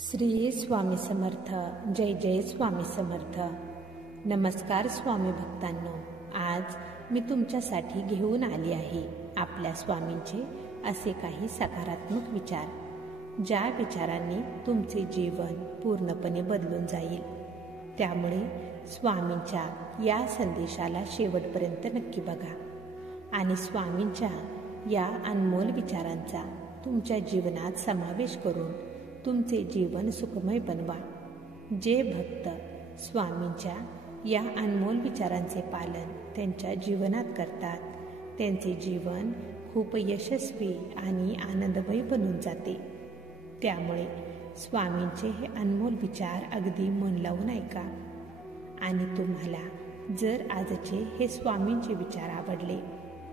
श्री स्वामी समर्थ. जय जय स्वामी समर्थ. नमस्कार स्वामी भक्तांनो. आज मी तुमच्यासाठी घेऊन आली आहे आपल्या स्वामींचे असे काही सकारात्मक विचार, ज्या विचारांनी तुमचे जीवन पूर्णपणे बदलून जाईल. त्यामुळे स्वामींच्या या संदेशाला शेवटपर्यंत नक्की बघा आणि स्वामींच्या या अनमोल विचारांचा तुमच्या जीवनात समावेश करून तुमचे जीवन सुखमय बनवा. जे भक्त स्वामींच्या या अनमोल विचारांचे पालन त्यांच्या जीवनात करतात, त्यांचे जीवन खूप यशस्वी आणि आनंदमय बनून जाते. त्यामुळे स्वामींचे हे अनमोल विचार अगदी मन लावून ऐका. आणि तुम्हाला जर आजचे हे स्वामींचे विचार आवडले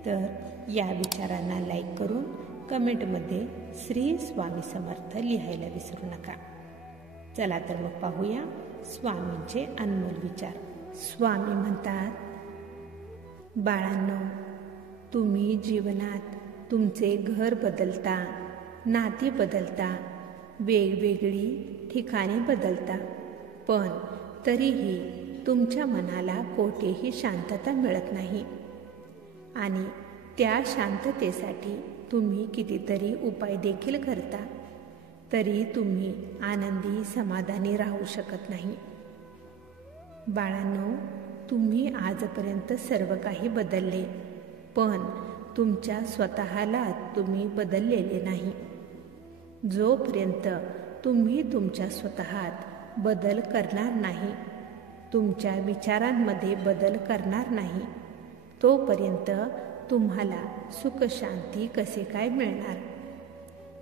तर या विचारांना लाईक करून कमेंटमध्ये श्री स्वामी समर्थ लिहायला विसरू नका. चला तर मग पाहूया स्वामींचे अनमोल विचार. स्वामी म्हणतात, बाळांनो, तुम्ही जीवनात तुमचे घर बदलता, नाती बदलता, वेगवेगळी ठिकाणे बदलता, पण तरीही तुमच्या मनाला कोठेही शांतता मिळत नाही. आणि त्या शांततेसाठी तुम्ही कितीतरी उपाय देखील करता, तरी तुम्ही आनंदी समाधानी राहू शकत नाही. बाळांनो, तुम्ही आजपर्यंत सर्व काही बदलले, पण तुमच्या स्वतःला तुम्ही बदललेले नाही. जोपर्यंत तुम्ही तुमच्या स्वतःत बदल करणार नाही, तुमच्या विचारांमध्ये बदल करणार नाही, तोपर्यंत तुम्हाला सुख शांती कसे काय मिळणार?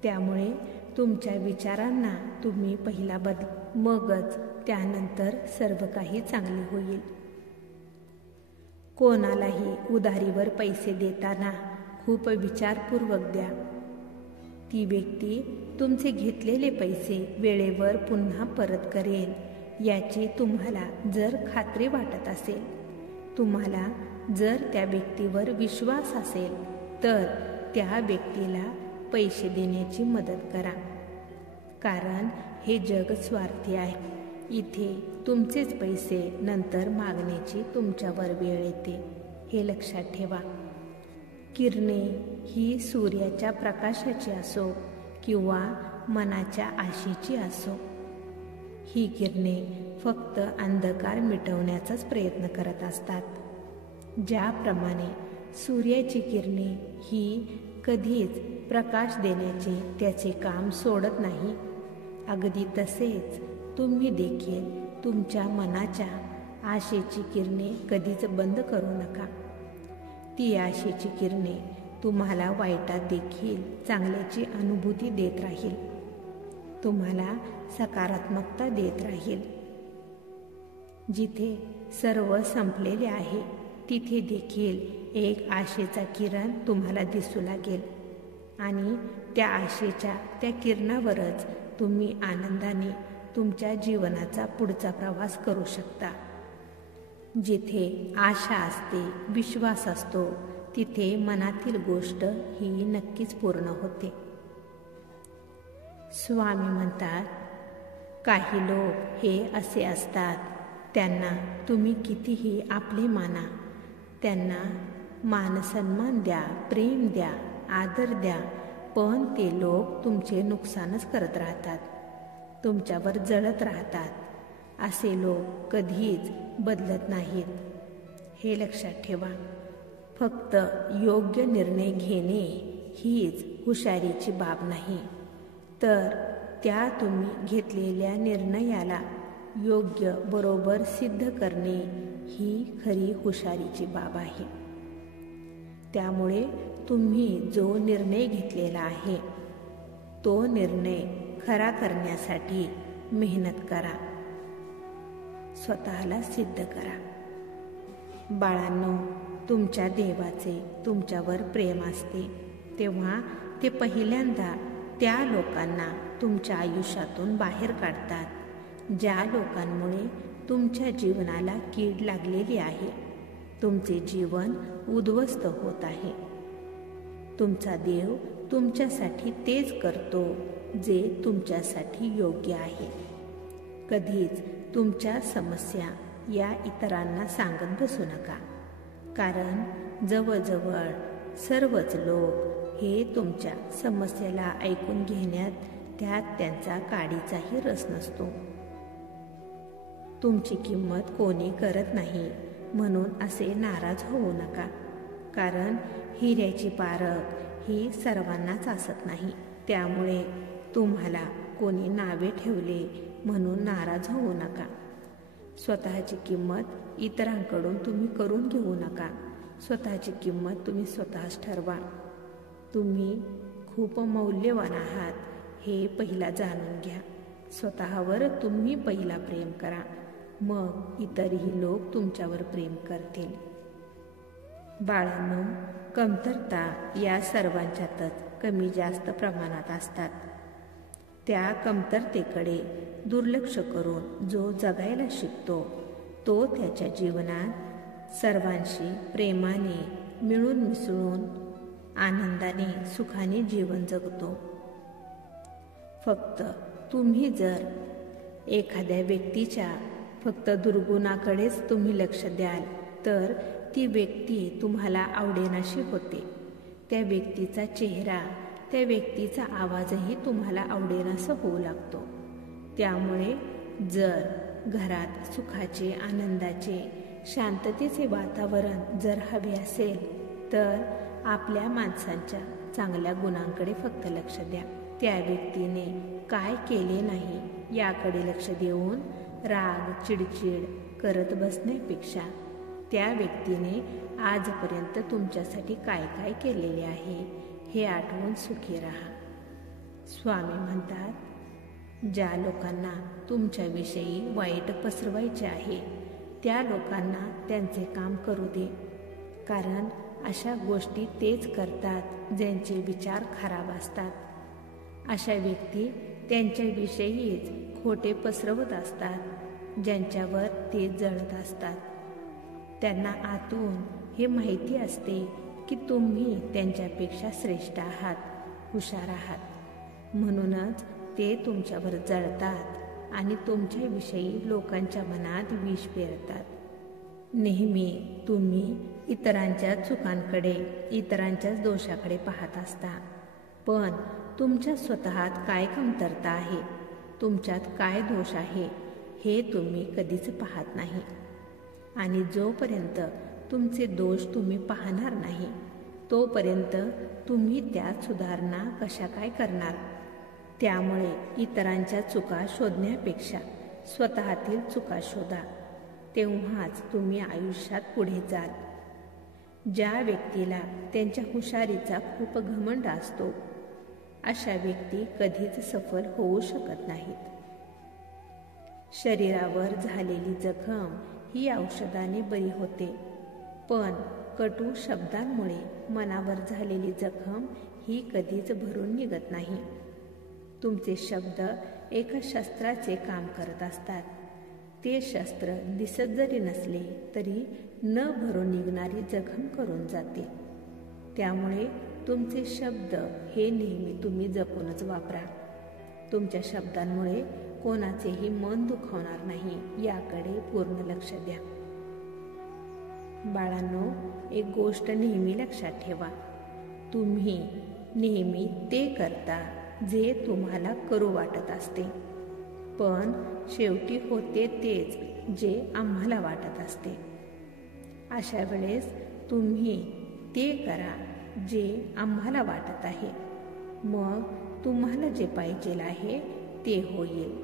त्यामुळे तुमच्या विचारांना तुम्ही पहिला मगच त्यानंतर सर्व काही चांगले होईल. कोणालाही उधारीवर पैसे देताना खूप विचारपूर्वक द्या. ती व्यक्ती तुमचे घेतलेले पैसे वेळेवर पुन्हा परत करेल याची तुम्हाला जर खात्री वाटत असेल, तुम्हाला जर त्या व्यक्तीवर विश्वास असेल, तर त्या व्यक्तीला पैसे देण्याची मदत करा. कारण हे जग स्वार्थी आहे. इथे तुमचेच पैसे नंतर मागण्याची तुमच्यावर वेळ येते, हे लक्षात ठेवा. किरणे ही सूर्याच्या प्रकाशाची असो किंवा मनाच्या आशेची असो, ही किरणे फक्त अंधकार मिटवण्याचाच प्रयत्न करत असतात. ज्याप्रमाणे सूर्याची किरणे ही कधीच प्रकाश देण्याचे त्याचे काम सोडत नाही, अगदी तसेच तुम्ही देखील तुमच्या मनाच्या आशेची किरणे कधीच बंद करू नका. ती आशेची किरणे तुम्हाला वाईटात देखील चांगल्याची अनुभूती देत राहील, तुम्हाला सकारात्मकता देत राहील. जिथे सर्व संपलेले आहे तिथे देखील एक आशेचा किरण तुम्हाला दिसू लागेल आणि त्या आशेच्या त्या किरणावरच तुम्ही आनंदाने तुमच्या जीवनाचा पुढचा प्रवास करू शकता. जिथे आशा असते, विश्वास असतो, तिथे मनातील गोष्ट ही नक्कीच पूर्ण होते. स्वामी म्हणतात, काही लोक हे असे असतात, त्यांना तुम्ही कितीही आपले माना, त्यांना मान सन्मान द्या, प्रेम द्या, आदर द्या, पण ते लोक तुमचे नुकसानच करत राहतात, तुमच्यावर जळत राहतात. असे लोक कधीच बदलत नाहीत, हे लक्षात ठेवा. फक्त योग्य निर्णय घेणे हीच हुशारीची बाब नाही, तर त्या तुम्ही घेतलेल्या निर्णयाला योग्य बरोबर सिद्ध करणे ही खरी हुशारीची बाब आहे. त्यामुळे तुम्ही जो निर्णय घेतलेला आहे तो निर्णय खरा करण्यासाठी मेहनत करा, स्वतःला सिद्ध करा. बाळांनो, तुमच्या देवाचे तुमच्यावर प्रेम असते तेव्हा ते पहिल्यांदा त्या लोकांना तुमच्या आयुष्यातून बाहेर काढतात, ज्या लोकांमुळे तुमच्या जीवनाला कीड लागलेली आहे, तुमचे जीवन उद्ध्वस्त होत आहे. तुमचा देव तुमच्यासाठी तेच करतो जे तुमच्यासाठी योग्य आहे. कधीच तुमच्या समस्या या इतरांना सांगत बसू नका, कारण जवळजवळ सर्वच लोक हे तुमच्या समस्येला ऐकून घेण्यात त्यात त्यांचा काडीचाही रस नसतो. तुमची किंमत कोणी करत नाही म्हणून असे नाराज होऊ नका, कारण हिऱ्याची पारख ही सर्वांनाच असत नाही. त्यामुळे तुम्हाला कोणी नावे ठेवले म्हणून नाराज होऊ नका. स्वतःची किंमत इतरांकडून तुम्ही करून घेऊ नका. स्वतःची किंमत तुम्ही स्वतःच ठरवा. तुम्ही खूप मौल्यवान आहात हे पहिला जाणून घ्या. स्वतःवर तुम्ही पहिला प्रेम करा, मग इतरही लोक तुमच्यावर प्रेम करतील. बाळांनो, कमतरता या सर्वांच्यातच कमी जास्त प्रमाणात असतात. त्या कमतरतेकडे दुर्लक्ष करून जो जगायला शिकतो तो त्याच्या जीवनात सर्वांशी प्रेमाने मिळून मिसळून आनंदाने सुखाने जीवन जगतो. फक्त तुम्ही जर एखाद्या व्यक्तीच्या फक्त दुर्गुणाकडेच तुम्ही लक्ष द्याल तर ती व्यक्ती तुम्हाला आवडेनाशी होते. त्या व्यक्तीचा चेहरा, त्या व्यक्तीचा आवाजही तुम्हाला आवडेनासा होऊ लागतो. त्यामुळे जर घरात सुखाचे, आनंदाचे, शांततेचे वातावरण जर हवे असेल तर आपल्या माणसांच्या चांगल्या गुणांकडे फक्त लक्ष द्या. त्या व्यक्तीने काय केले नाही याकडे लक्ष देऊन राग, चिडचिड करत बसण्यापेक्षा त्या व्यक्तीने आजपर्यंत तुमच्यासाठी काय काय केलेले आहे हे आठवून सुखी राहा. स्वामी म्हणतात, ज्या लोकांना तुमच्याविषयी वाईट पसरवायचे आहे त्या लोकांना त्यांचे काम करू दे, कारण अशा गोष्टी तेच करतात ज्यांचे विचार खराब असतात. अशा व्यक्ती त्यांच्याविषयीच खोटे पसरवत असतात, ज्यांच्यावर ते जळत असतात. त्यांना आतून हे माहिती असते की तुम्ही त्यांच्यापेक्षा श्रेष्ठ आहात, हुशार आहात, म्हणूनच ते तुमच्यावर जळतात आणि तुमच्याविषयी लोकांच्या मनात विष पेरतात. नेहमी तुम्ही इतरांच्या चुकांकडे, इतरांच्याच दोषाकडे पाहत असता, पण तुमच्या स्वतःत काय कमतरता आहे, तुमच्यात काय दोष आहे हे तुम्ही कधीच पाहत नाही. आणि जोपर्यंत तुमचे दोष तुम्ही पाहणार नाही तोपर्यंत तुम्ही त्यात सुधारणा कशा काय करणार. त्यामुळे इतरांच्या चुका शोधण्यापेक्षा स्वतःतील चुका शोधा, तेव्हाच तुम्ही आयुष्यात पुढे जाल. ज्या व्यक्तीला त्यांच्या हुशारीचा खूप घमंड असतो अशा व्यक्ती कधीच सफल होऊ शकत नाहीत. शरीरावर झालेली जखम ही औषधाने बरी होते, पण कटू शब्दांमुळे मनावर झालेली जखम ही कधीच भरून निघत नाही. तुमचे शब्द एका शस्त्राचे काम करत असतात. ते शस्त्र दिसत जरी नसले तरी न भरून निघणारी जखम करून जाते. त्यामुळे तुमचे शब्द हे नेहमी तुम्ही जपूनच वापरा. तुमच्या शब्दांमुळे कोणाचेही मन दुखावणार नाही याकडे पूर्ण लक्ष द्या. बाळांनो, एक गोष्ट नेहमी लक्षात ठेवा, तुम्ही नेहमी ते करता जे तुम्हाला करू वाटत असते, पण शेवटी होते तेच जे आम्हाला वाटत असते. अशा वेळेस तुम्ही ते करा जे आम्हाला वाटत आहे, मग तुम्हाला जे पाहिजे आहे ते होईल.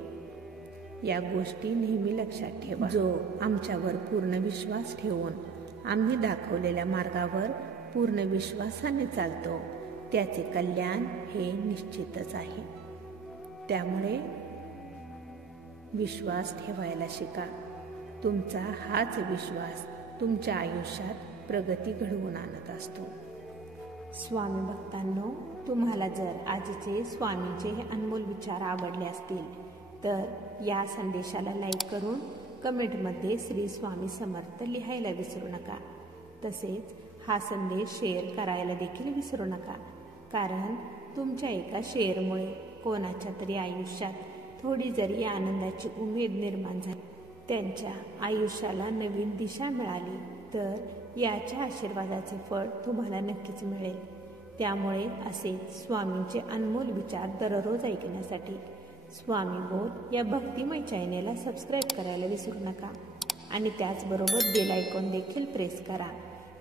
या गोष्टी नेहमी लक्षात ठेवा. जो आमच्यावर पूर्ण विश्वास ठेवून आम्ही दाखवलेल्या मार्गावर पूर्ण विश्वासाने चालतो त्याचे कल्याण हे निश्चितच आहे. त्यामुळे विश्वास ठेवायला शिका. तुमचा हाच विश्वास तुमच्या आयुष्यात प्रगती घडवून आणत असतो. स्वामी भक्तांनो, तुम्हाला जर आजचे स्वामींचे हे अनमोल विचार आवडले असतील तर या संदेशाला लाईक करून कमेंटमध्ये श्री स्वामी समर्थ लिहायला विसरू नका. तसेच हा संदेश शेअर करायला देखील विसरू नका. कारण तुमच्या एका शेअरमुळे कोणाच्या तरी आयुष्यात थोडी जरी आनंदाची उमेद निर्माण झाली, त्यांच्या आयुष्याला नवीन दिशा मिळाली, तर याच्या आशीर्वादाचे फळ तुम्हाला नक्कीच मिळेल. त्यामुळे असेच स्वामींचे अनमोल विचार दररोज ऐकण्यासाठी स्वामी बोल या भक्तिमय चॅनेलला सबस्क्राईब करायला विसरू नका आणि त्याचबरोबर बेल आयकॉन देखील प्रेस करा.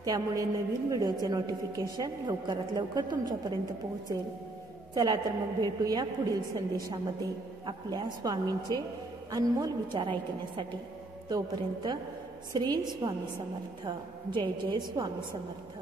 त्यामुळे नवीन व्हिडिओचे नोटिफिकेशन लवकरात लवकर तुमच्यापर्यंत पोहोचेल. चला तर मग भेटूया पुढील संदेशामध्ये आपल्या स्वामींचे अनमोल विचार ऐकण्यासाठी. तोपर्यंत श्री स्वामी समर्थ. जय जय स्वामी समर्थ.